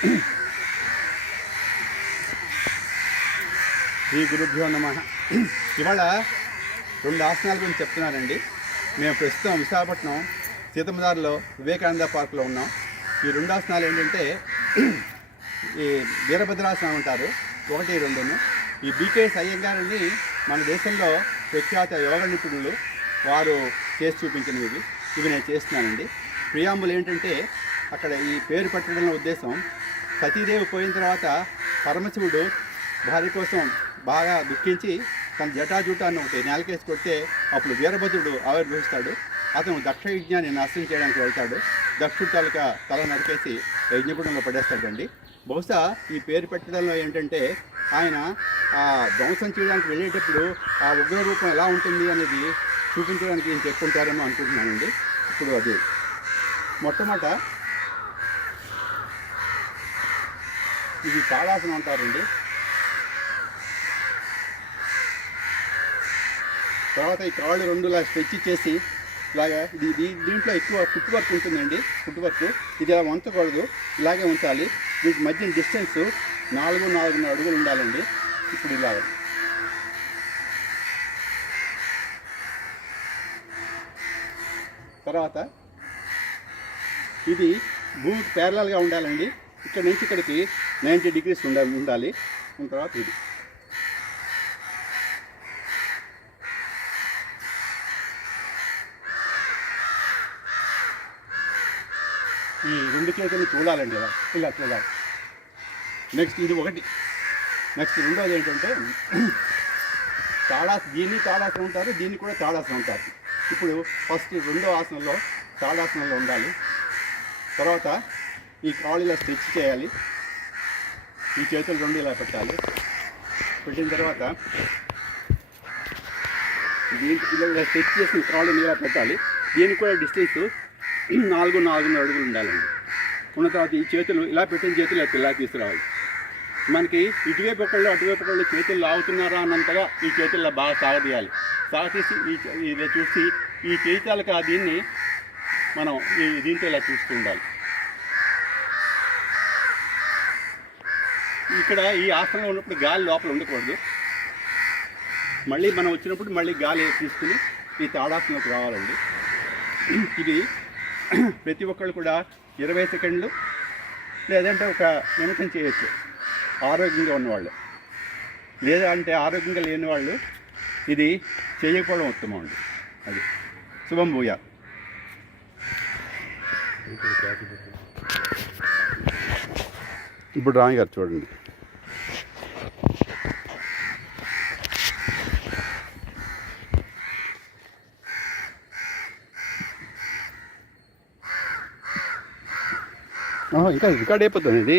శ్రీ గురుభ్యో నమః. ఇవాళ 2 ఆసనాల గురించి చెప్తున్నానండి. మేము ప్రస్తుతం విశాఖపట్నం సీతమ్మదారిలో వివేకానంద పార్కులో ఉన్నాం. ఈ 2 ఆసనాలు ఏంటంటే ఈ వీరభద్రాసనం అంటారు, 1, 2. ఈ బీకేఎస్ అయ్యంగారని మన దేశంలో ప్రఖ్యాత యోగ నిపుణులు వారు చేసి చూపించినవి. ఇవి నేను చేస్తున్నానండి. ప్రియాంబులు ఏంటంటే అక్కడ ఈ పేరు పెట్టడంలో ఉద్దేశం, సతీదేవి పోయిన తర్వాత పరమశివుడు భార్య కోసం బాగా దుఃఖించి తన జటాజూటాన్ని ఒకటి నేలకేసి కొడితే అప్పుడు వీరభద్రుడు ఆవిర్భవిస్తాడు. అతను దక్ష యజ్ఞాన్ని నాశనం చేయడానికి వెళ్తాడు. దక్షుడు తాలూకా తల నరికేసి యజ్ఞగుండంలో పడేస్తాడండి. బహుశా ఈ పేరు పెట్టడంలో ఏంటంటే ఆయన ఆ ధ్వంసం చేయడానికి వెళ్ళేటప్పుడు ఆ ఉగ్రరూపం ఎలా ఉంటుంది అనేది చూపించడానికి ఈయన చెప్పుకుంటారేమో అనుకుంటున్నానండి. ఇప్పుడు అది మొట్టమొదట ఇది తాళాసనం అంటారండి. తర్వాత ఈ కాళ్ళు 2 ఇలా స్ట్రెచ్ చేసి ఇలాగా దీంట్లో ఎక్కువ ఫుట్ వర్క్ ఉంటుందండి. ఫుట్ వర్క్ ఇది ఇలా వంచకూడదు, ఇలాగే ఉంచాలి. వీటి మధ్య డిస్టెన్స్ 4-4.5 అడుగులు ఉండాలండి. ఇప్పుడు ఇలాగ తర్వాత ఇది భూమికి ప్యారలల్గా ఉండాలండి. ఇక్కడ నుంచి ఇక్కడికి 90 డిగ్రీస్ ఉండాలి. తర్వాత ఇది ఈ 2 చేతులు చూడాలండి, ఇలా చూడాలి. నెక్స్ట్ ఇది ఒకటి. నెక్స్ట్ రెండోది ఏంటంటే దీన్ని తాళాసనం ఉంటారు, దీన్ని కూడా తాళాసనం ఉంటారు. ఇప్పుడు ఫస్ట్ 2వ ఆసనంలో తాళాసనంలో ఉండాలి. తర్వాత ఈ కాళ్ళు ఇలా స్ట్రెచ్ చేయాలి. ఈ చేతులు 2 ఇలా పెట్టాలి. పెట్టిన తర్వాత ఇలా స్ట్రెచ్ చేసిన కాళ్ళని ఇలా పెట్టాలి. దీనికి కూడా డిస్టెన్స్ 4-4.5 అడుగులు ఉండాలండి. ఉన్న తర్వాత ఈ చేతులు ఇలా పెట్టిన చేతులు ఇలా తీసుకురావాలి. మనకి ఇటువైపు ఒకళ్ళు అటువైపు ఒకళ్ళు చేతులు లాగుతున్నారా అన్నంతగా ఈ చేతుల్లో బాగా సాగదీయాలి. సాగతీసి ఇది చూసి ఈ చేతాలకు దీన్ని మనం దీంతో ఇలా చూస్తూ ఉండాలి. ఇక్కడ ఈ ఆసనంలో ఉన్నప్పుడు గాలి లోపల ఉండకూడదు. మళ్ళీ మనం వచ్చినప్పుడు మళ్ళీ గాలి తీసుకుని ఈ తాడాసనంలోకి రావాలండి. ఇది ప్రతి ఒక్కళ్ళు కూడా 20 సెకండ్లు లేదంటే 1 నిమిషం చేయొచ్చు, ఆరోగ్యంగా ఉన్నవాళ్ళు. లేదా అంటే ఆరోగ్యంగా లేని వాళ్ళు ఇది చేయకపోవడం ఉత్తమం అండి. అది శుభం భూయా. ఇప్పుడు రాణి గారు చూడండి. ఇంకా రికార్డ్ అయిపోతుంది ఇది.